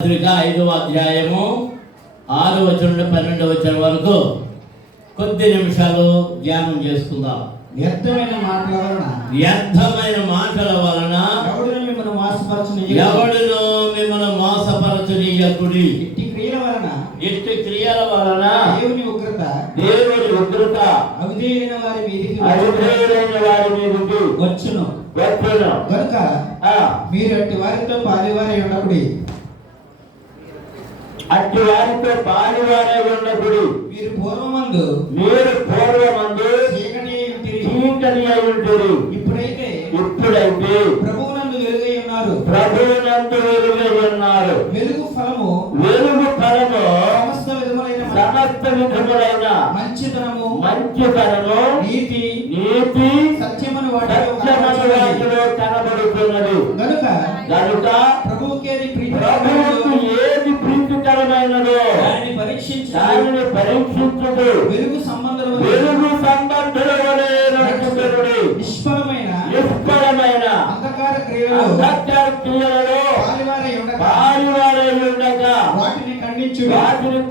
5వ అధ్యాయము 6వ వచనం నుండి 12వ వచనం వరకు కొద్ది నిమిషాలు ధ్యానం చేసుకుందాం. వ్యర్థమైన మాటల వలన ఎవడును మిమ్మల్ని మోసపరచనీయకుడి. ఇట్టి క్రియల వలన దేవుని ఉగ్రత అవిధేయులైన వారి మీదకి వచ్చును. కనుక మీరు అట్టి వారితో పాలివారై ఉండకుడి. అట్టి వారితో పాలివారై ఉండకుడి. మీరు పూర్వమందు చీకటి అయి ఉంటిరి. ఇప్పుడైతే ప్రభువునందు వెలుగై ఉన్నారు. వెలుగు ఫలము సమస్త విధములైన మంచితనము నీతి సత్యమని వాటిలో కనబడుతున్నది. గనుక ప్రభువుకేది ఏది ప్రీతికరమైనదో దానిని పరీక్షించుదు. వెలుగు సంబంధుల వలె నిష్ఫలమైన అంధకార క్రియలలో పాలివారై ఉండగా వాటిని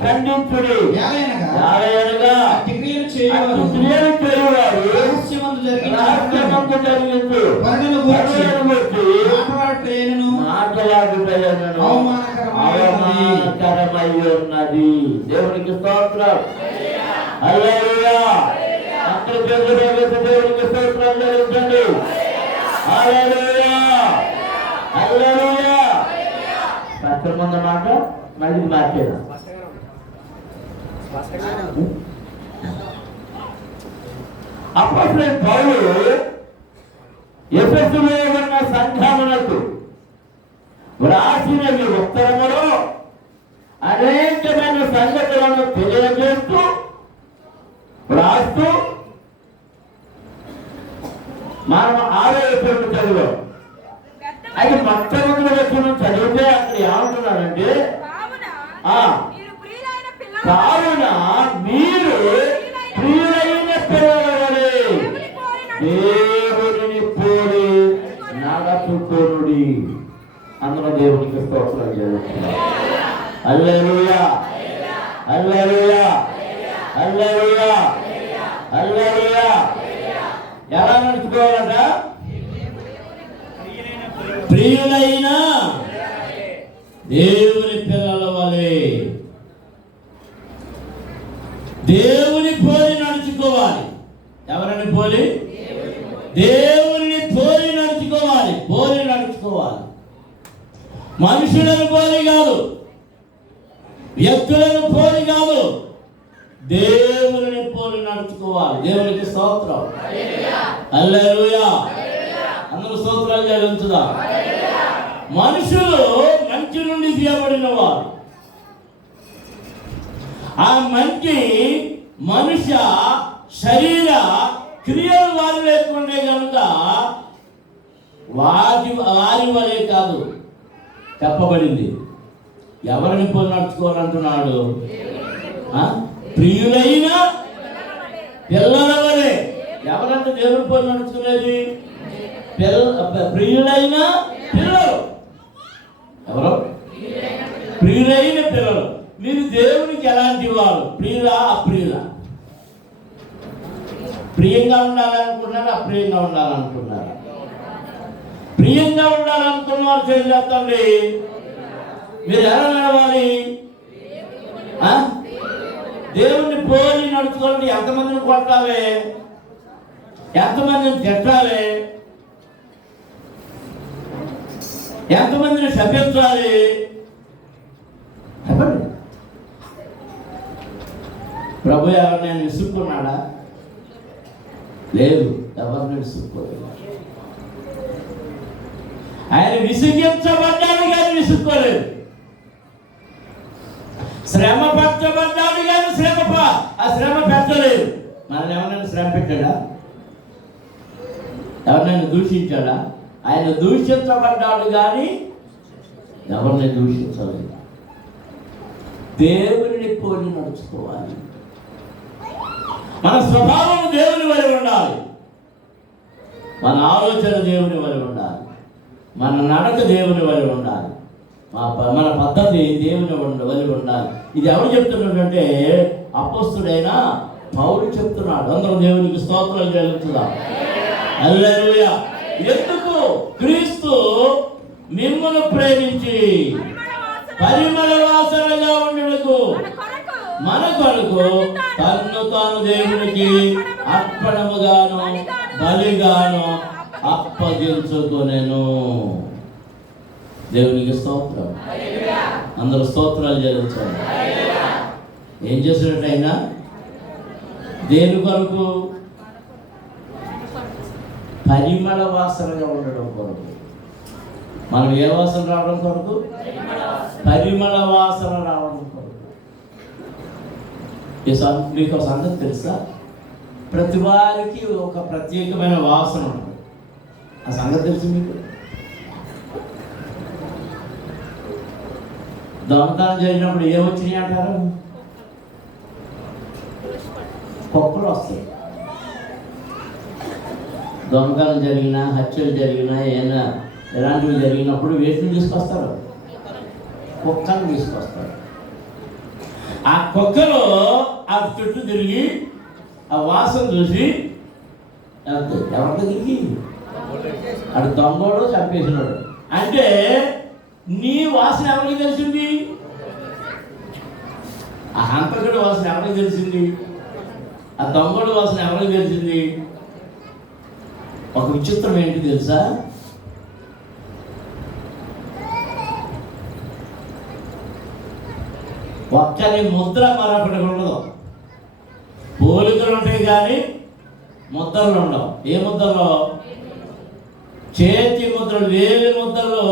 ఖండించుడి. క్రియలు చేయవారు రహస్యమందు జరిగించు మాటలాడుటయనను అవమానకరమై ఉన్నది. దేవునికి స్తోత్రం. హల్లెలూయా. దేవునికి స్తోత్రం జరుగుతుంది. హల్లెలూయా. హల్లెలూయా. పచ్చమంద మాట మళ్ళీ మార్చేదా. అపోస్తలుడైన పౌలు ఎఫెసులో ఉన్న సంఘములకు వ్రాసిన ఈ ఉత్తరములో అనేకమైన సంగతులను తెలియజేస్తూ వ్రాస్తూ మనం 6వ వచనం చదివాం. అది మొట్టమొదటి వచనం చదివితే అక్కడ ఏమంటున్నారంటే, కావున మీరు ప్రియులైన పిల్లలవలె దేవునిని పోలి నడుచుకొనుడి. అందులో దేవునికి స్తోత్రం చేయండి. హల్లెలూయా. హల్లెలూయా. హల్లెలూయా. హల్లెలూయా. ఎలా నడుచుకోవాలట? ప్రియులైన దేవుని పిల్లల వలె దేవుని పోలి నడుచుకోవాలి. ఎవరిని పోలి? దేవుని పోలి నడుచుకోవాలి. మనుషులను పోలి కాదు, వ్యక్తులను పోలి కాదు, దేవుని పోలి నడుచుకోవాలి. దేవునికి స్తోత్రం. హల్లెలూయా. అందరూ స్తోత్రాలు జరుగుతుందా? మనుషులు మంచి నుండి తీయబడిన వారు. ఆ మంచి మనుష్య శరీర క్రియలు వారి లేకుండే కనుక వారి వలే కాదు చెప్పబడింది. ఎవరిని పోలి నడుచుకోవాలంటున్నాడు? ప్రియులైన పిల్లల వలె. ఎవరంటే దేవుని పోలి నడుచుకునేది? ప్రియులైన పిల్లలు. ఎవరు? ప్రియులైన పిల్లలు. మీరు దేవునికి ఎలాంటి వారు? ప్రియులా అప్రియులా? ప్రియంగా ఉండాలనుకున్నారా అప్రియంగా ఉండాలనుకున్నారా? ప్రియంగా ఉండాలనుకున్న వారు చేద్దండి. మీరు ఎలా నడవాలి? దేవుణ్ణి పోలి నడుచుకోవాలంటే ఎంతమందిని కొట్టాలి, ఎంతమందిని తిట్టాలి, ఎంతమందిని శపించాలి? ప్రభు ఎవరిని విసుక్కున్నాడా? లేదు, ఎవరిని విసుక్కోలేదు. ఆయన విసిగించబడ్డాడు కానీ విసుక్కోలేదు. శ్రమ పరచబడ్డాడు కానీ శ్రమ పెట్టలేదు. మనల్ని ఎవరైనా శ్రమ పెట్టాడా? ఎవరినైనా దూషించాడా? ఆయన దూషించబడ్డాడు కానీ ఎవరిని దూషించలేదు. దేవుని పోలి నడుచుకోవాలి. మన స్వభావం దేవుని వలె ఉండాలి. మన ఆలోచన దేవుని వలె ఉండాలి. మన నడక దేవుని వలె ఉండాలి. మన పద్ధతి దేవుని వలి ఉండాలి. ఇది ఎవరు చెప్తున్నాడంటే అపోస్తుడైన పౌలు చెప్తున్నాడు. అందరూ దేవునికి స్తోత్రాలు చెల్లించుదాం. హల్లెలూయా. ఎందుకు? క్రీస్తు మిమ్మల్ని ప్రేమించి పరిమళ వాసనగా ఉండుటకు మన కొరకు తన్ను తాను దేవునికి అర్పణముగాను బలిగాను అప్పగించుకొనెను. దేవునికి స్తోత్రం. అందరూ స్తోత్రాలు చెల్లించాలి. ఏం చేసినట్టయినా దేని కొరకు? పరిమళ వాసనగా ఉండడం కొరకు. మనం ఏ వాసన రావడం కొరకు? పరిమళ వాసన రావడం కొరకు. మీకు ఒక సంగతి తెలుసా? ప్రతి వారికి ఒక ప్రత్యేకమైన వాసన ఉంటుంది. ఆ సంగతి తెలుసు మీకు? దొంగతనం జరిగినప్పుడు ఏమొచ్చినాయి అంటారు? కుక్కలు వస్తాయి. దొంగతనం జరిగినా, హత్యలు జరిగినా, ఏమైనా ఎలాంటివి జరిగినప్పుడు వేటిని తీసుకొస్తారు? కుక్కను తీసుకొస్తారు. ఆ కుక్కలు ఆ చుట్టూ తిరిగి ఆ వాసన చూసి ఎవరి దగ్గరికి? అటు దొంగోడు చంపేసినాడు అంటే నీ వాసన ఎవరికి తెలిసింది? ఆ హంతకుడి వాసన ఎవరికి తెలిసింది? ఆ దొంగోడు వాసన ఎవరికి తెలిసింది? ఒక విచిత్రం ఏంటి తెలుసా? ఒక్కరి ముద్ర మరొకటి ఉండదు. పోలికలు ఉంటాయి కానీ ముద్రలు ఉండవు. ఏ ముద్రలో? చేతి ముద్రలు, వేలి ముద్రలు.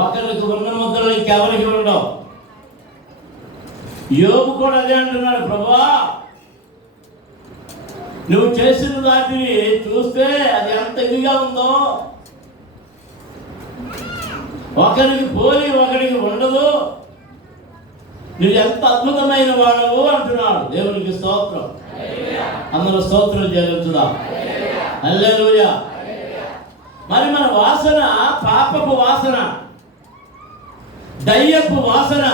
ఒకరికి ఉన్న ముద్రలు ఇంకెవరికి ఉండవు. యోబు కూడా అదే అంటున్నాడు, ప్రభువా నువ్వు చేసిన దాటిని చూస్తే అది ఎంత ఇదిగా ఉందో, ఒకరికి పోలి ఒకరికి ఉండదు, నువ్వు ఎంత అద్భుతమైన వాడవు అంటున్నాడు. దేవునికి స్తోత్రం. అందరూ స్తోత్రం చెల్లించుదాం. హల్లెలూయా. మరి మన వాసన పాపపు వాసన, దయ్యపు వాసన,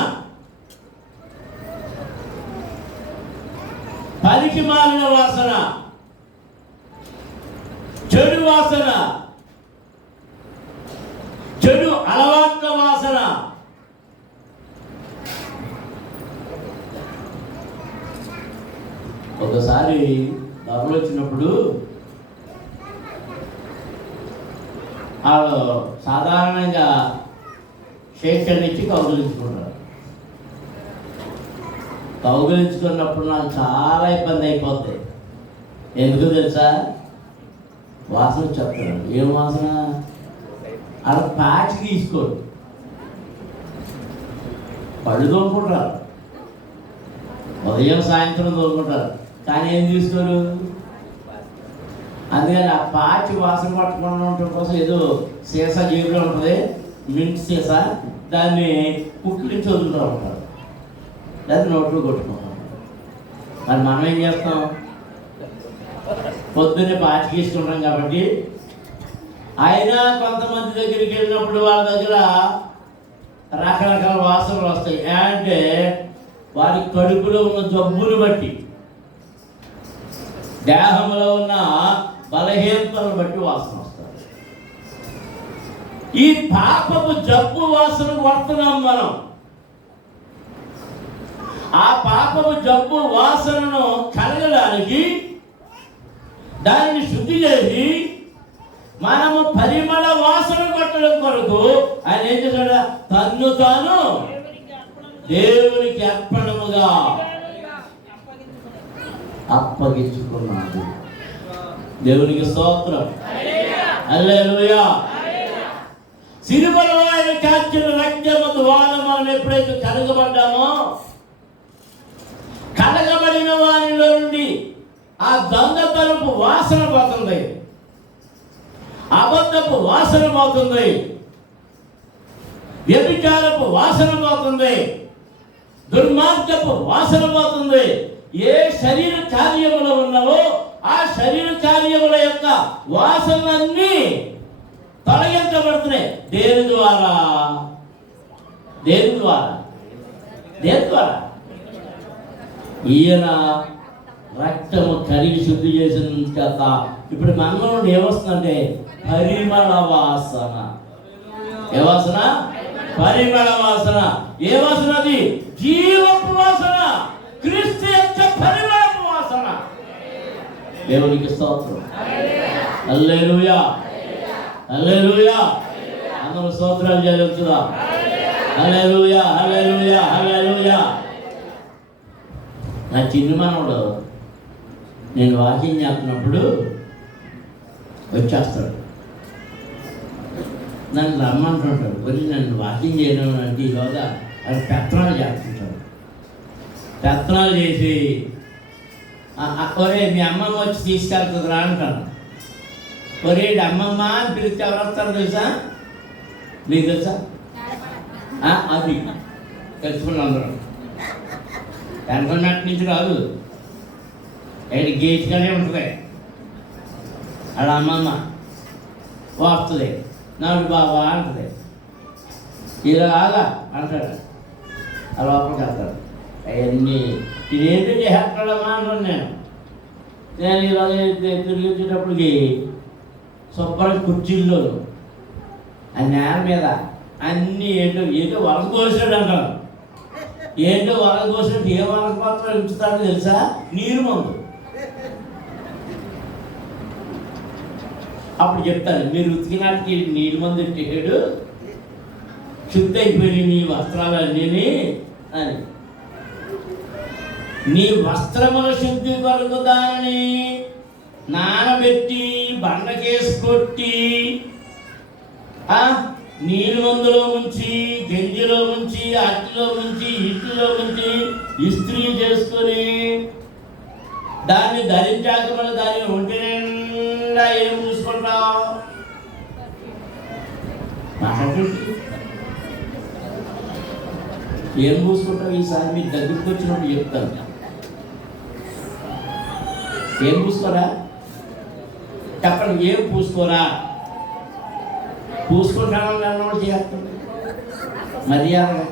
పనికి మాలిన వాసన, చెడు వాసన, చెడు అలవాట్ల వాసన, ఒకసారి డబ్బులు వచ్చినప్పుడు వాళ్ళు సాధారణంగా షేక్ ఇచ్చి కౌగులించుకుంటారు. కౌగులించుకున్నప్పుడు నాకు చాలా ఇబ్బంది అయిపోతాయి. ఎందుకు తెలుసా? వాసన చెప్తారు. ఏం వాసన? అలా ప్యాచ్ తీసుకోరు, పళ్ళు తోముకుంటారు, ఉదయం సాయంత్రం తోముకుంటారు, కానీ ఏం తీసుకోరు. అందుకని ఆ పాచి వాసన పట్టకుండా ఉండటం కోసం ఏదో సీసా జేబులో ఉంటుంది, మింట్ సీసా, దాన్ని కుక్కిలించి వదులుతూ ఉంటారు, లేదా నోట్లో కొట్టుకుంటాం. మరి మనం ఏం చేస్తాం? పొద్దున్నే పాచి తీసుకుంటాం కాబట్టి. అయినా కొంతమంది దగ్గరికి వెళ్ళినప్పుడు వాళ్ళ దగ్గర రకరకాల వాసనలు వస్తాయి. అంటే వారి కడుపులో ఉన్న జబ్బులు బట్టి, దేహంలో ఉన్న బలహీనతలను బట్టి వాసన వస్తారు. ఈ పాపపు జబ్బు వాసన కొడుతున్నాం మనం. ఆ పాపపు జబ్బు వాసనను కలగడానికి, దానిని శుద్ధి చేసి మనము పరిమళ వాసన కొట్టడం కొరకు ఆయన ఏం చేశాడు? తన్ను తాను దేవునికి అర్పణముగా అప్పగించుకున్నాడు. దేవునికి స్తోత్రం. హల్లెలూయా. సిలువలో ఆయన కాచిన రక్తము ద్వారా మనం ఎప్పుడైతే కడగబడ్డామో, కడగబడిన వారిలో నుండి ఆ దొంగతనపు వాసన పోతుంది, అబద్ధపు వాసన పోతుంది, వ్యభిచారపు వాసన పోతుంది, దుర్మార్గపు వాసన పోతుంది. ఏ శరీర కార్యములు ఉన్నవో ఆ శరీర కార్యముల యొక్క వాసనలన్నీ తొలగించబడుతున్నాయి. దేని ద్వారా? దేని ద్వారా? ఈయన రక్తము కరిగి శుద్ధి చేసిన చేత ఇప్పుడు మనలో ఏమొస్తుందంటే పరిమళ వాసన. ఏ వాసన? పరిమళ వాసన. ఏ వాసన అది? జీవపు వాసన, క్రీస్తు యొక్క పరిమళపు వాసన. దేవునికి స్తోత్రం. హల్లెలూయా, హల్లెలూయా. అందరూ స్తోత్రాలు చెల్లించుదా. హల్లెలూయా, హల్లెలూయా, హల్లెలూయా. నా చిన్న మనవడు నేను వాకింగ్ చేస్తున్నప్పుడు వచ్చేస్తాడు, నన్ను రమ్మంటుంటాడు. కొన్ని నన్ను వాకింగ్ చేయడం అంటే ఈలోగా అది పెత్తనాలు చేస్తుంటాడు. పెత్తనాలు చేసి ఒరే మీ అమ్మమ్మ వచ్చి తీసుకెళ్తుంది రా అంటాను. ఒరే అమ్మమ్మ అని పిలిస్తే ఎవరు వస్తారు తెలుసా? మీకు తెలుసా? అది తెలుసుకున్నాం అందరం. వెనకొన్నట్టు నుంచి రాదు, ఏడు గేట్గానే ఉంటుంది. అలా అమ్మమ్మ వస్తుంది, నాడు బాబా అంటుంది. ఇలా ఆగా అంటాడు, ఆ లోపలికి వెళ్తాడు. అవన్నీ ఇదేంటి చేస్తాడమ్మా అంటాను నేను ఇలాగే తిరిగించేటప్పటికి శుభ్రంగా కుర్చీల్లో ఆ నేల మీద అన్నీ ఏంటో వరకోసాడు అంటాను. ఏంటో వరకోసినట్టు ఏ వరకు మాత్రం ఉంచుతాడో తెలుసా? నీరు మందు. అప్పుడు చెప్తాను, మీరు ఉతికినాటికి నీరు మందు ఎట్టాడు, శుద్ధి అయిపోయి నీ వస్త్రాలన్నీ అని. నీ వస్త్రముల శుద్ధి కొరకు దానిని నానబెట్టి బండకేసి కొట్టి నీళ్ళు మందులో ఉంచి, గంజిలో ఉంచి, అట్టిలో ఉంచి, ఇట్లో ఉంచి ఇస్త్రీ చేసుకొని దాన్ని ధరించాక మళ్ళీ దాన్ని ఒంటి నిండా ఏం పూసుకుంటావు? ఏం పూసుకుంటావు? ఈసారి మీరు దగ్గరికి వచ్చినప్పుడు చెప్తాను. ఏం పూసుకోరా? చెప్పండి, ఏం పూసుకోరా? పూసుకుంటామని అన్నోడు చేస్తుంది మర్యాదగా.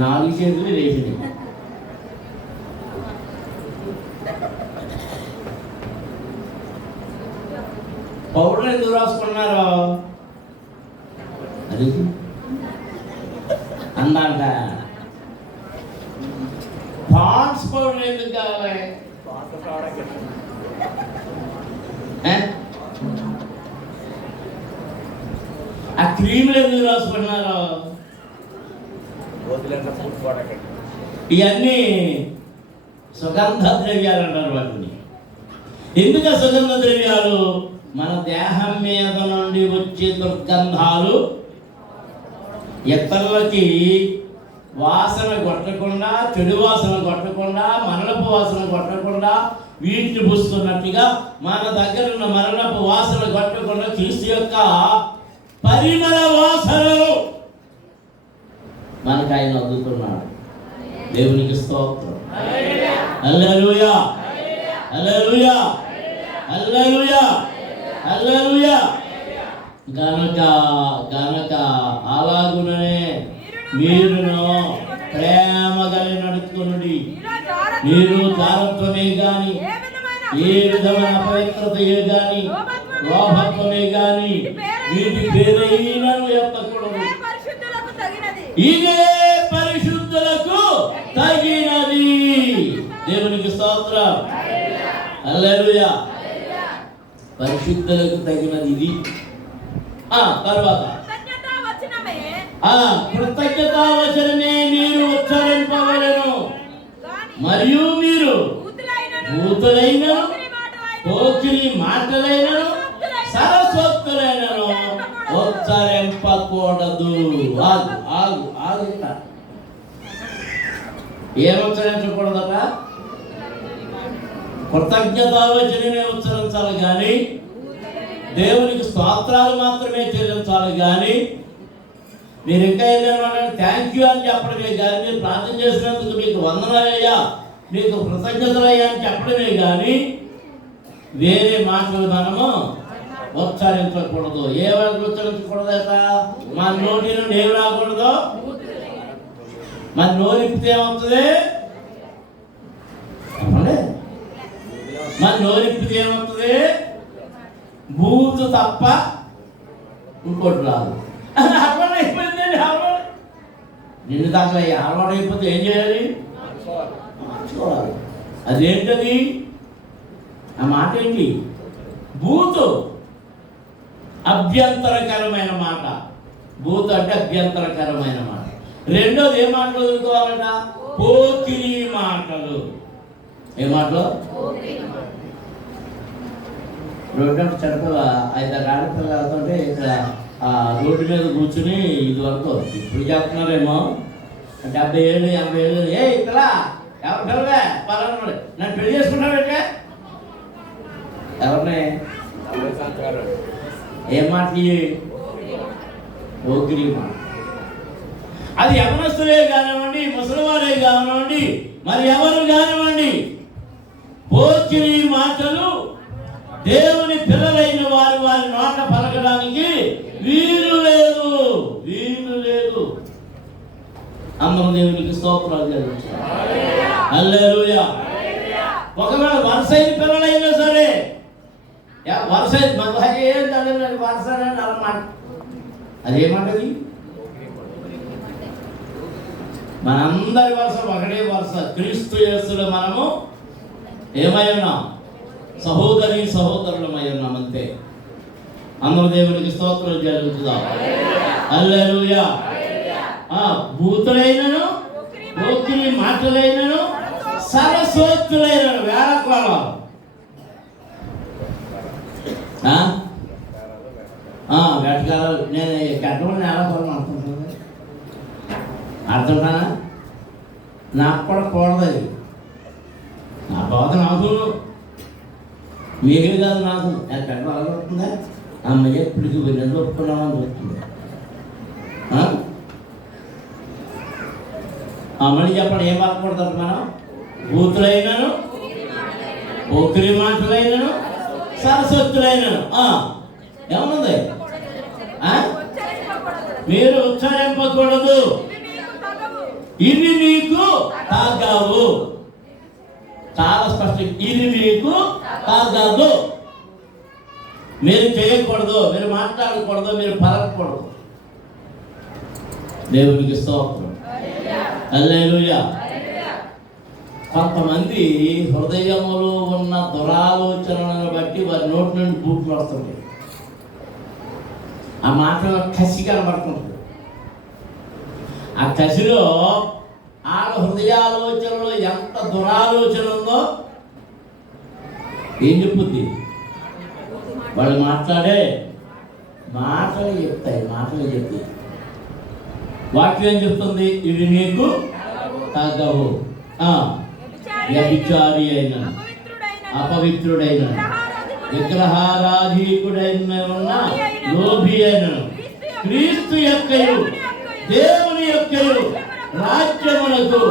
4 చేతులు వేసింది. పౌడర్ ఎందుకు రాసుకున్నారు అది అందాక? పాండ్స్ పౌడర్ ఎందుకు కావాలి? ఆ క్రీములు ఎందుకు రాసుకున్నారు? ఇవన్నీ సుగంధ ద్రవ్యాలు అంటారు వాటిని. ఎందుకు సుగంధ ద్రవ్యాలు? మన దేహం మీద నుండి వచ్చే దుర్గంధాలు ఇతరులకి వాసన కొట్టకుండా, చెడు వాసన కొట్టకుండా, మరణపు వాసన కొట్టకుండా వీటిని పూస్తున్నట్టుగా మన దగ్గర ఉన్న మరణపు వాసన కొట్టకుండా క్రీస్తు యొక్క పరిమళ వాసనలు మనకు ఆయన అందుతున్నాడు. దేవునికి స్తోత్రం. హల్లెలూయా, హల్లెలూయా, హల్లెలూయా, హల్లెలూయా. గనక అలాగుననే మీరును ప్రేమ కలిగి నడుచుకునుడి. మీరు జాగ్రత్తమే గాని, ఏ విధమైన అపవిత్రతయే గాని, లోభత్వమే గాని వీటి పేరైనను ఎత్తకూడదు. ఇదే పరిశుద్ధులకు తగినది. దేవునికి స్తోత్రం. హల్లెలూయా. పరిశుద్ధులకు తగినది ఇది. తర్వాత కృతజ్ఞతా వచనమే మీరు ఉచ్చరింపవలెను, మరియు మీరు భూతులైనను, పోకిరి మాటలైనను, సరస్వతులైనను ఉచ్చరింపకూడదు. ఆగు ఏం ఉచ్చరించకూడదట? కృతజ్ఞతా వచనమే ఉచ్చరించాలి కానీ, దేవునికి స్తోత్రాలు మాత్రమే చెల్లించాలి కానీ, మీరు ఇంకా ఏదైనా థ్యాంక్ యూ అని చెప్పడమే కానీ, మీరు ప్రార్థన చేసినందుకు మీకు వందనాలయ్యా, మీకు కృతజ్ఞతలయ్యా అని చెప్పడమే కానీ వేరే మాటలు మనము ఉచ్చరించకూడదు. ఏ వరకు ఉచ్చరించకూడదట? మన నోటి నుండి ఏమి రాకూడదు? మన నోరిప్పితే ఏమవుతుంది? మన నోరిప్పితే ఏమవుతుంది? బూతు తప్ప ఇంకోటి రాదు. అలవాటు అయిపోయిందండి. నిన్ను దాకా అలవాటు అయిపోతే ఏం చేయాలి? చూడాలి. అదేంటది? ఆ మాట ఏంటి? బూతు, అభ్యంతరకరమైన మాట. బూతు అంటే అభ్యంతరకరమైన మాట. రెండోది ఏ మాటలు వదులుకోవాలట? పోకిరి మాటలు. ఏ మాటలు? రోడ్డు చడపల 5 ఆడపిల్లలు వెళ్తుంటే ఇక్కడ రోడ్డు మీద కూర్చుని ఇది వరకు ఇప్పుడు చెప్తున్నారేమో 70 ఏళ్ళు 80 ఏళ్ళు, ఏ ఇక్కడ ఎవరు పిల్లవే పలానా నన్ను పెళ్లి చేసుకున్నాడంటే ఎవరిని? ఏ మాట? పోకిరి మాట. అది యవనస్తులే కానివ్వండి, ముసలివారే కానివ్వండి, మరి ఎవరు కానివ్వండి, పోకిరి మాటలు దేవుని పిల్లలైన వారు వారి నోట పలకడానికి వీలు లేదు, వీలు లేదు. అందరం దేవునికి స్తోత్రాలు చెల్లించాలి. హల్లెలూయా. ఒకవేళ వరుసైన పిల్లలైనా సరే, వరుసైన వరుస అన్నమాట. అదేమంటది? మనందరి వరుస ఒకటే వరుస. క్రీస్తు యేసులో మనము ఏమై ఉన్నాం? సహోదరి సహోదరులమై ఉన్నాం. అంతే. అందరూ దేవునికి స్తోత్రం జరుగుతుందా? హల్లెలూయా. భూతులైనను, పోకిరి మాటలైనను, సరస్వతులైనను వేళకోళం. గట్టికాలు. నేను గట్టమని నేలకోళం అనుకుంటున్నాను. అర్థంటానా? నాకు కూడా కూడదు అది. నా బాధ నాకు, మీకే కాదు నాకు. నేను పెట్టాలనుకుంటుందా? అమ్మయ్య ఇప్పటికి వెళ్ళి ఒప్పుకున్నామని చెప్తుంది. మళ్ళీ చెప్పండి, ఏం పలకూడదు మనం? బూతులైనను, పోకిరి మాటలైనను, సరస్వతులైనను. ఏమన్నది? మీరు ఉచ్చరింపకూడదు, ఇవి మీకు తాగావు. చాలా స్పష్టం. ఇది మీకు తాగదు. మీరు చేయకూడదు, మీరు మాట్లాడకూడదు, మీరు పలకూడదు. దేవునికి స్తోత్రం. హల్లెలూయా. కొంతమంది హృదయములో ఉన్న దురాలోచనలను బట్టి వారి నోటి నుండి బూట్లు వస్తుంటాయి. ఆ మాటలో కసి కనబడుతుంది. ఆ కసిలో ఆడ హృదయాలోచనలో ఎంత దురాలోచన ఉందో ఏం చెప్పుద్ది? వాళ్ళు మాట్లాడే మాటలు చెప్తాయి. వాక్యం ఏం చెప్తుంది? ఇవి నీకు తగవు. వ్యభిచారి అయిన, అపవిత్రుడైన, విగ్రహారాధీకుడైన, లోభి అయినను, క్రీస్తు యొక్కయు దేవుని యొక్కయు రాజ్యమునకు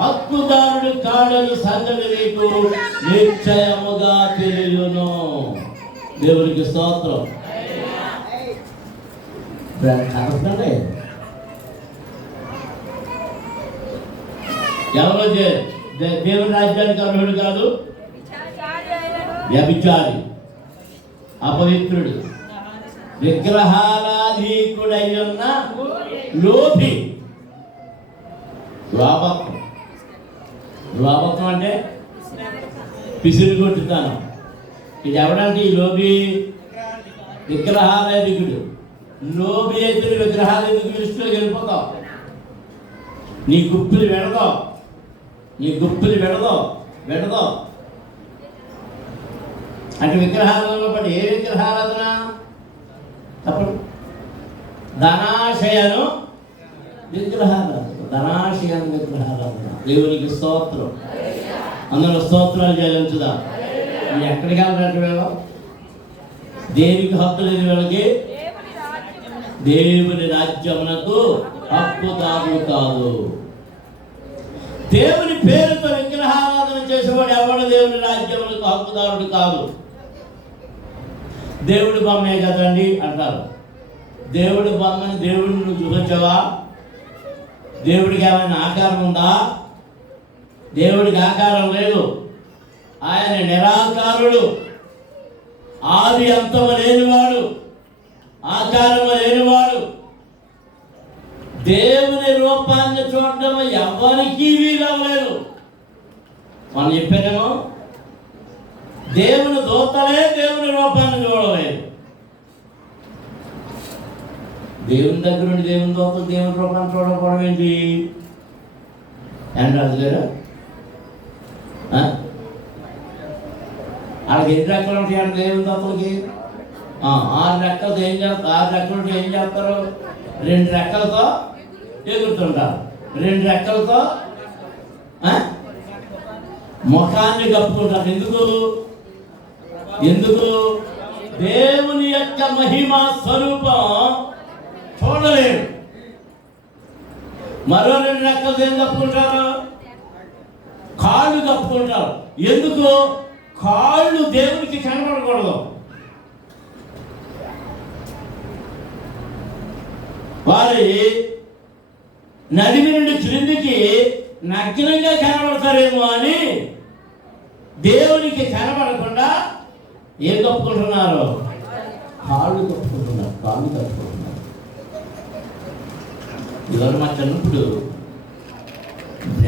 హక్కుదారుడు కాడని సంగతి నీకు నిశ్చయముగా తెలియను. దేవునికి స్తోత్రం. కరెక్టే. ఎవరో దేవుని రాజ్యానికి అర్హుడు కాదు. వ్యభిచారి, అపవిత్రుడు, విగ్రహారాధీకుడై ఉన్న లోభి. లోభత్వం అంటే పిసిరి కొట్టుతాను. ఇది ఎవడంటే ఈ లోభి? విగ్రహారాధికుడు. లోభి అయితే విగ్రహారాధికుడు దృష్టిలో వెళ్ళిపోతావు. నీ గుప్పిలు వెడదో అంటే విగ్రహారాధనలో పడి. ఏ విగ్రహారాధన? తప్పుడు ధనాశయను విగ్రహారాధన. దేవునికి స్తోత్రం. అందరూ స్తోత్రాలు చెల్లించుదా. మీరు ఎక్కడికి వెళ్ళినట్టు వేళ దేనికి హక్కు లేని వీళ్ళకి దేవుని రాజ్యమునకు హక్కుదారులు కాదు. దేవుని పేరుతో విగ్రహారాధన చేసేవాడు ఎవడు దేవుని రాజ్యములకు హక్కుదారుడు కాదు. దేవుడి బొమ్మే కదండి అంటారు. దేవుడి బొమ్మని దేవుడిని నువ్వు చూపించవా? దేవుడికి ఏమైనా ఆకారం ఉందా? దేవుడికి ఆకారం లేదు. ఆయన నిరాకారుడు, ఆది అంతము లేనివాడు, ఆకారము లేనివాడు. దేవుని రూపాన్ని చూడడం ఎవరికీ వీలవలేదు. మనం చెప్పానేమో, దేవుని దూతలే దేవుని రూపాన్ని చూడలేదు. దేవుని దగ్గర నుండి దేవుని దూతలు దేవుని రూపాన్ని చూడకపోవడం ఏంటి అని రాజు గారు? వాళ్ళకి ఎన్ని రెక్కలు ఉంటాయి దేవుని దూతలకి? 6 రెక్కలతో ఏం చేస్తారు? 6 రెక్కలతో ఏం చేస్తారు? 2 రెక్కలతో ఎగురుతుంటారు, 2 రెక్కలతో ముఖాన్ని కప్పుకుంటారు. ఎందుకు? దేవుని యొక్క మహిమా స్వరూపం చూడలేరు. మరో 2 రెక్కలతో ఏం కప్పుకుంటారు? కాళ్ళు కప్పుకుంటారు. ఎందుకు? కాళ్ళు దేవునికి కనబడకూడదు. వారి నడిమి నుండి క్రిందికి నగ్నంగా కనబడతారేమో అని దేవునికి కనబడకుండా ఏం కప్పుకుంటున్నారు? కాళ్ళు కప్పుకుంటున్నారు. ఇవాళ మా చిన్నప్పుడు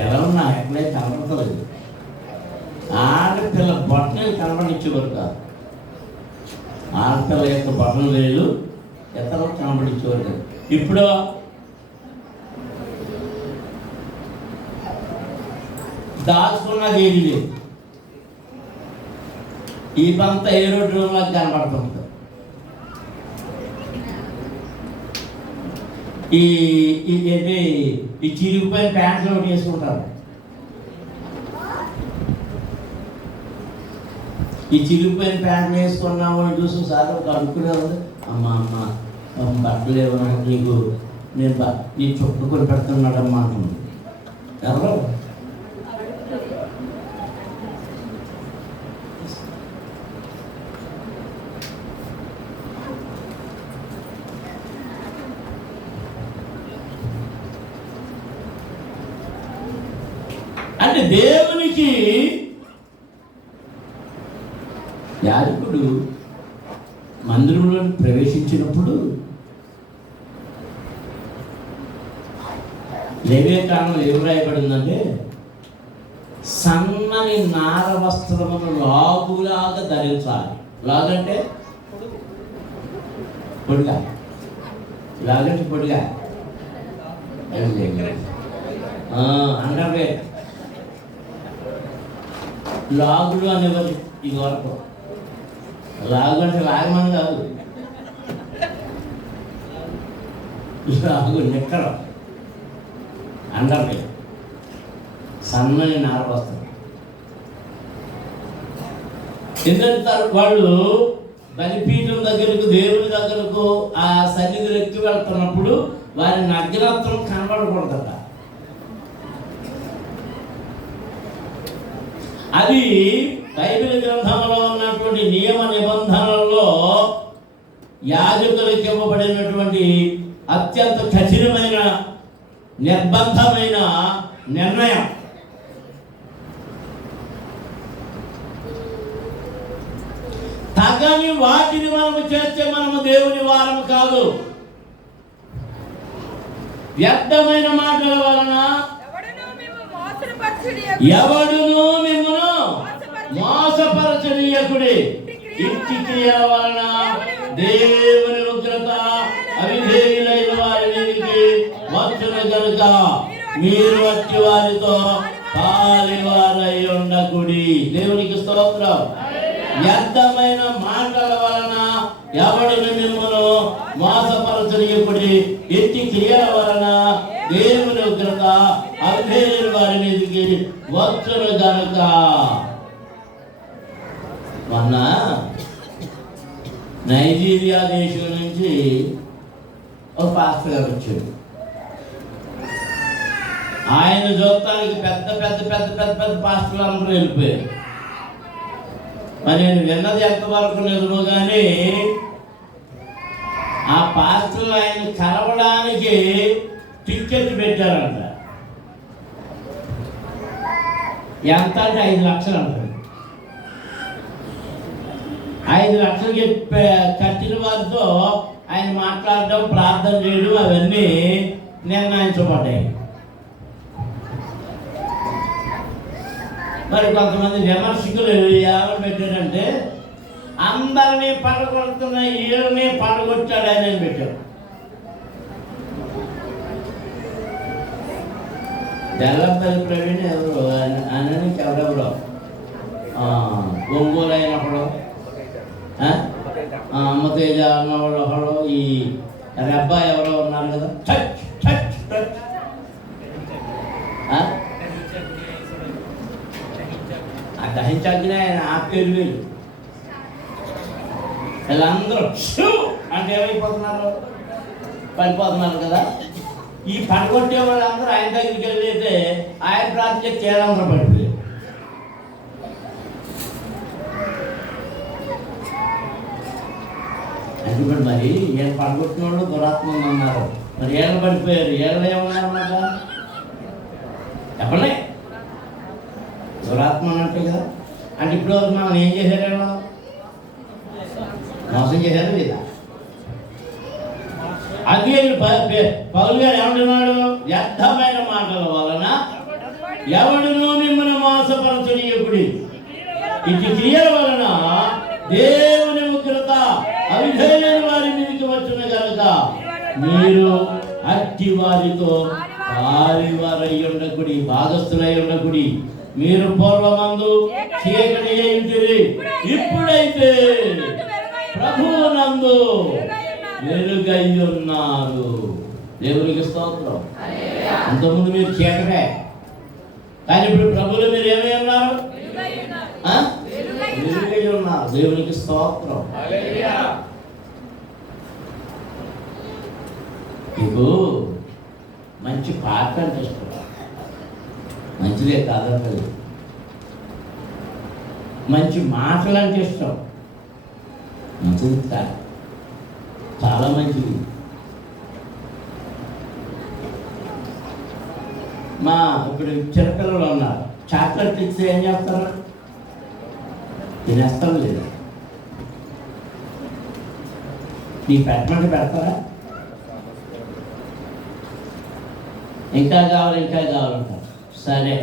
ఎవరు నా ఎక్కడే కనబడతలేదు. ఆడపిల్ల బట్టలు కనబడించేవారు కాదు. ఆడపిల్ల యొక్క బట్టలు వేలు ఎత్తలో కనబడించేవారు కాదు. ఇప్పుడు దాచుకున్నది ఏది లేదు. ఈ పంత ఏ రోడ్డు కనబడుతుంది. ఈ చిరిగిపోయిన ప్యాంట్లు ఒకటి వేసుకుంటారు. ఈ చిరిగిపోయిన ప్యాంట్లు వేసుకున్నాము అని చూసి సార్ ఒక అడుక్కునే ఉంది. అమ్మ బట్టలు ఏమన్నా నీకు నీ చుట్టుకొని పెడుతున్నాడమ్మా అంటుంది. ఎవరు? అంటే దేవునికి యాజకుడు మందిరంలో ప్రవేశించినప్పుడు లేవియకాండంలో ఏం రాయబడిందంటే, సన్నని నార వస్త్రమును లాగులాగా ధరించాలి. లాగంటే పొడిగా, లాగంటే పొడిగా అండర్వేర్. లాగులు అనేవారు ఇది వరకు. లాగు అంటే లాగమని కాదు, లాగు నిక్కరం, అండర్వేర్, సన్నని నార వస్త్రం. ఎందుకంటే వాళ్ళు బలిపీఠం దగ్గరకు, దేవుని దగ్గరకు, ఆ సన్నిధిలో ఎక్కి వెళ్తున్నప్పుడు వారి నగ్నత్వం కనబడకూడదట. అది బైబిల్ గ్రంథంలో ఉన్నటువంటి నియమ నిబంధనల్లో యాజకులకు ఇవ్వబడినటువంటి అత్యంత కఠినమైన నిర్బంధమైన నిర్ణయం. తగని వాటిని మనము చేస్తే మనము దేవుని వారము కాదు. వ్యర్థమైన మాటల వలన ఎవడును మిమ్మును మోసపరచనీయకుడి. ఇంటి క్రియల వలన దేవుని ఉగ్రత అవిధేయులైన వారి మీదికి వచ్చును కనుక మీరు వచ్చి వారితో పాలివారై ఉండకుడి. దేవునికి స్తోత్రం. వ్యర్థమైన మాటల వలన ఎవడును మిమ్మును మోసపరచనీయకుడి. ఇంటి క్రియల వలన దేవుని ఉగ్రత అవిధేయుల వారి మీదికి వచ్చును కనుక. మొన్న నైజీరియా దేశం నుంచి ఒక పాస్టర్ గారు వచ్చాడు. ఆయన చూడటానికి పెద్ద పెద్ద పెద్ద పెద్ద పెద్ద పాస్టర్లు అందరూ వెళ్ళిపోయారు. మరి నేను విన్నది ఎంతవరకు నిజమో కానీ ఆ పాస్టర్లు ఆయన కలవడానికి టికెట్ పెట్టారంట. ఎంత అంటే 5 లక్షలు అంటారు. 5 లక్షలకి కట్టిన వారితో ఆయన మాట్లాడడం, ప్రార్థన చేయడం అవన్నీ నిర్ణయించబడ్డాయి. మరి కొంతమంది విమర్శకులు ఎవరు పెట్టారంటే అందరినీ పడగొడుతున్న ఈయనని పడగొట్టాడు ఆయన పెట్టారు. బెల్లంపల్లి ప్రవీణ్ ఎవరు అనడానికి ఎవరెవరో ఒంగోలు అయినప్పుడు అమ్మతేజ అన్నవాడు ఒకడు, ఈ రెబ్బా ఎవరో ఉన్నారు కదా, టచ్ టచ్ టచ్ దహించాల్సిన ఆయన ఆ పేరు వీళ్ళు వీళ్ళందరూ అంటే ఏమైపోతున్నారు, పడిపోతున్నారు కదా. ఈ పడగొట్టే వాళ్ళందరూ ఆయన దగ్గరికి వెళ్ళితే ఆయన ప్రార్థన చేయాలందరూ పడిపోయారు. ఎందుకంటే మరి ఏం పడగొట్టిన వాళ్ళు దురాత్మ అన్నారు, మరి ఏళ్ళు పడిపోయారు. ఏళ్ళు ఏమన్నారు అన్నమాట చెప్పలే, దురాత్మ అన్నట్టు కదా. అంటే ఇప్పుడు మనం ఏం చేశారు, మోసం చేశారు లేదా? అది పౌలు గారు ఏమంటున్నాడు, వ్యర్థమైన మాటల వలన ఎవడునో మిమ్మల్ని మోసపరచనీయకుడి, ఇటు క్రియల వలన దేవుని ఉగ్రత అవిధేయులైన వారి మీదకి వచ్చిన కనుక మీరు అట్టి వారితో వారై ఉండకుడి, భాగస్థులై ఉండకుడి. మీరు పూర్వమందు చీకటి అయింటిరి, ఇప్పుడైతే ప్రభువునందు వెలుగై ఉన్నారు. దేవునికి స్తోత్రం. అంతకుముందు మీరు చీకటే, కానీ ఇప్పుడు ప్రభువులు మీరు ఏమై ఉన్నారు, వెలుగై ఉన్నారు. దేవునికి స్తోత్రం. మీకు మంచి పాట అంటే ఇష్టం, మంచిదే కాదంటది. మంచి మాటలు అంటే ఇష్టం, మంచిది కాదు, చాలా మంచిది. మా ఇప్పుడు చిన్నపిల్లలు ఉన్నారు, చాక్లెట్ ఇస్తే ఏం చేస్తారు, తినేస్తారు లేదా? నీ పెట్టమంటే పెడతారా? ఇంకా కావాలి ఇంకా కావాలంటారు. సరే,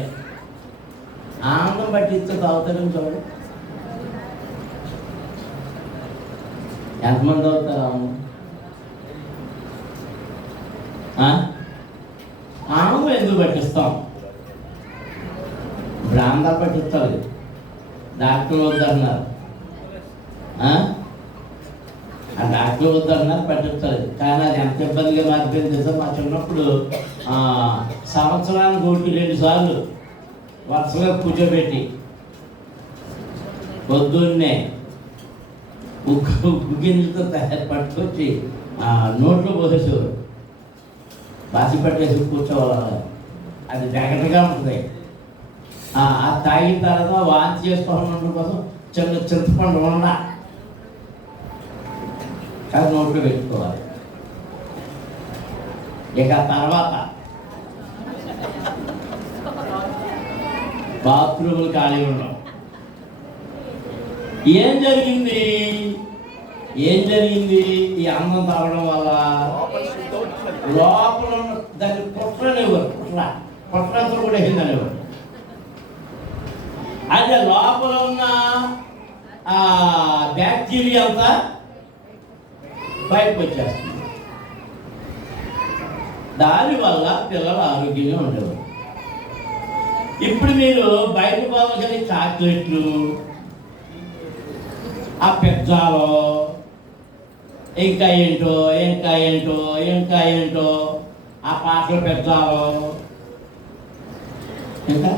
ఆనందం బట్టి ఇస్తే తాగుతారని చూడండి. ఎంతమంది అవుతారు? ఆనందం ఎందుకు పట్టిస్తాం? బ్రాందా పట్టిస్తారు, డాక్టర్ వద్దన్నారు, ఆ డాక్టర్ వద్దన్నారు పట్టిస్తారు. కానీ అది ఎంత ఇబ్బందిగా మారిపోయింది తెలుసా? మా చిన్నప్పుడు సంవత్సరానికి 1-2 సార్లు వరుసగా కూర్చోబెట్టి పొద్దున్నే ఉగ్గు గింజలతో పట్టుకొచ్చి నోట్లో పోసేసేవారు, బాసి పట్టేసి కూర్చోవాలి. అది జాగ్రత్తగా ఉంటుంది. అది తాగిన తర్వాత వాంతి చేసుకోవడం కోసం చిన్న చింతపండు ఉండ అది నోట్లో పెట్టుకోవాలి. ఇక తర్వాత బాత్రూములు ఖాళీ ఉండవు. ఏం జరిగింది? ఈ అన్నం తాగడం వల్ల లోపల దాన్ని పుట్టనేవారు, పుట్టంతో కూడా వేసిందనేవారు. అదే లోపల ఉన్న బ్యాక్టీరియా అంతా బయటకు వచ్చేస్తుంది. దానివల్ల పిల్లలు ఆరోగ్యంగా ఉండేవారు. ఇప్పుడు మీరు బయట పోవాలి చాక్లెట్లు, ఆ పిజ్జాలో ఇంకా ఏంటో ఆ పాటలు పిజ్జాలో, ఇంకా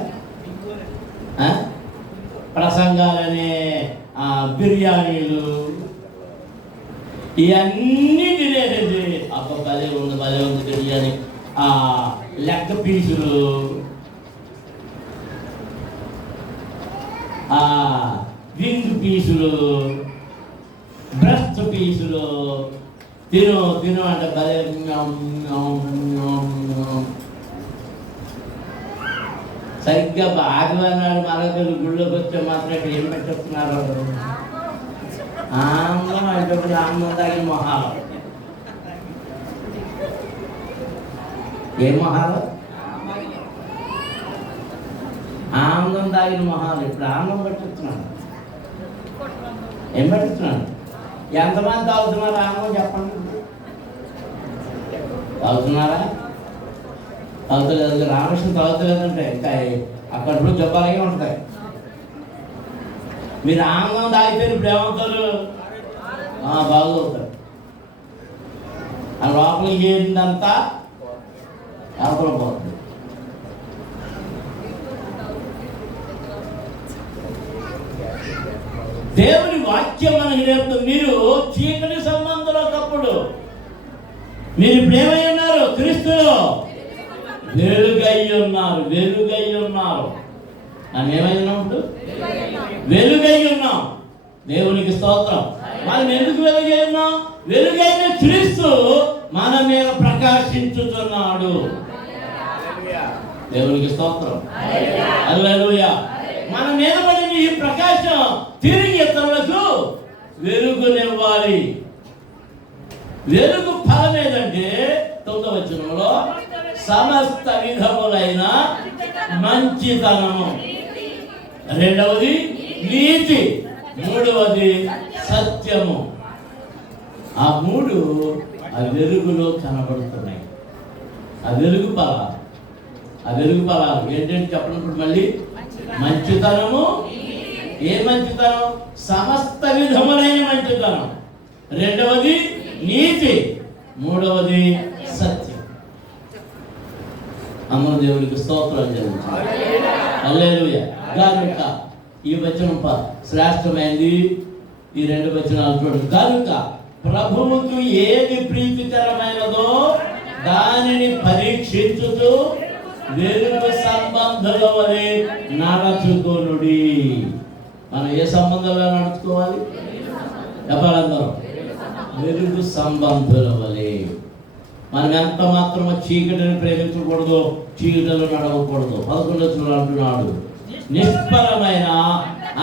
ప్రసంగాలనే బిర్యానీలు, ఇవన్నీ తినేది. అబ్బ భలే ఉంది బిర్యానీ, లెగ్ పీసులు, వింగ్ పీసులు, బ్రెస్ట్ పీసులు తిను తిను అంటే భలే సరిగ్గా ఆదివారం నాడు మరొకరు గుళ్ళోకి వచ్చే మాత్రం ఇక్కడ ఏం పెట్టేస్తున్నారు? ఆనందం అంటే ఆనందం తాగిన మొహాలు. ఏ మొహాలు? ఆనందం తాగిన మొహాలు. ఇప్పుడు ఆనందం పట్టిస్తున్నాడు. ఏం పట్టిస్తున్నాడు? ఎంతమంది తాగుతున్నారు ఆనందం చెప్పండి. తాగుతున్నారా? తాగుతలేదు. రామకృష్ణ తాగుతలేదంటే ఇంకా అక్కడ చెప్పాలే ఉంటాయి. మీరు ఆనందం తాగితే ఇప్పుడు ఏమవుతారు? బాగుతారు. ఆ లోపలికి చేరిందంతా అవతల పోతుంది. దేవుని వాక్యం మనకి నేర్పుతుంది. మీరు చీకటి సంబంధంలో తప్పుడు, మీరు ఇప్పుడు ఏమై ఉన్నారు? క్రీస్తులో వెలుగై ఉన్నారు. వెలుగై ఉన్నారు అని ఏమై ఉన్నప్పుడు వెలుగై ఉన్నాం. దేవునికి స్తోత్రం. మనం ఎందుకు వెలుగై ఉన్నాం? వెలుగైన క్రీస్తు మన మీద ప్రకాశించుతున్నాడు. దేవునికి స్తోత్రం. హల్లెలూయా. మన మీద పడిన ఈ ప్రకాశం తిరిగి ఇతరులకు వెలుగునివ్వాలి. వెలుగు ఫలం ఏదంటే 9వ వచనంలో సమస్త విధములైన మంచితనము, రెండవది నీతి, మూడవది సత్యము. ఆ మూడు ఆ వెలుగులో కనబడుతున్నాయి. ఆ వెలుగు ఫలాలు. ఆ వెలుగు ఫలాలు ఏంటంటే చెప్పినప్పుడు మళ్ళీ మంచితనము. ఏ మంచితనం? సమస్త విధములైన మంచితనం, రెండవది నీతి, మూడవది సత్యం. అమ్మ దేవునికి స్తోత్రాలు జరుగుతుంది. హల్లెలూయా. కనుక ఈ వచనం శ్రేష్టమైంది. ఈ 2 వచనాలు చూడండి. కనుక ప్రభువుకు ఏది ప్రీతికరమైనదో దానిని పరీక్షించుతూ వెలుగు సంబంధుల వలె నడుచుకొనుడి. మనం ఏ సంబంధంలో నడుచుకోవాలి? చెప్పాలందరూ వెలుగు సంబంధుల వలె. మనం ఎంత మాత్రమో చీకటిని ప్రేమించకూడదు, చీకటిలో నడవకూడదు. 11వ వచనంలో అంటున్నాడు, నిష్ఫలమైన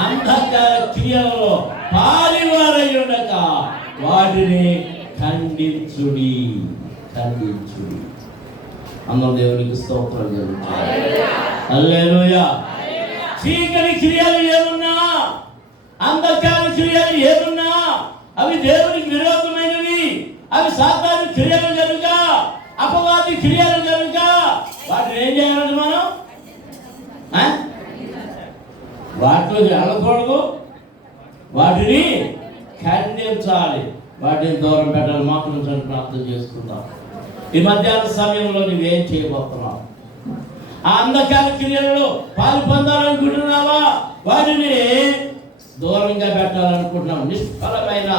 అంధకార క్రియలలో పాలివారై ఉండక వాటిని ఖండించుడి. ఖండించుడి. అందరూ దేవునికి స్తోత్రాలు జరుగుతాయి. హల్లెలూయా. చీకటి క్రియలు ఏమున్నా, అంధకార క్రియలు ఏమున్నా అవి దేవునికి విరోధమైనవి. అవి సాతాను క్రియలు కనుక, అపవాది క్రియలు కనుక వాటిని ఏం చేయాలంటే మనం వాటిలో వెళ్ళకూడదు, వాటిని ఖండించాలి, వాటిని దూరం పెట్టాలి. మాత్రం ప్రార్థన చేసుకుంటాం. ఈ మధ్యాహ్న సమయంలో నువ్వేం చేయబోతున్నావు? ఆ అంధకార క్రియలలో పాలు పొందాలనుకుంటున్నావా? వాటిని దూరంగా పెట్టాలనుకుంటున్నావు. నిష్ఫలమైన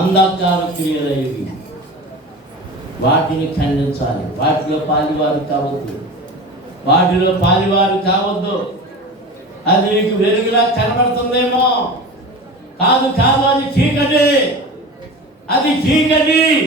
అంధకార క్రియలు వాటిని ఖండించాలి. వాటిలో పాలివారు కావద్దు. వాటిలో పాలివారు కావద్దు. అది నీకు వెలుగులా కనబడుతుందేమో. కాదు కాదు, అది చీకటి. అది చీకటి.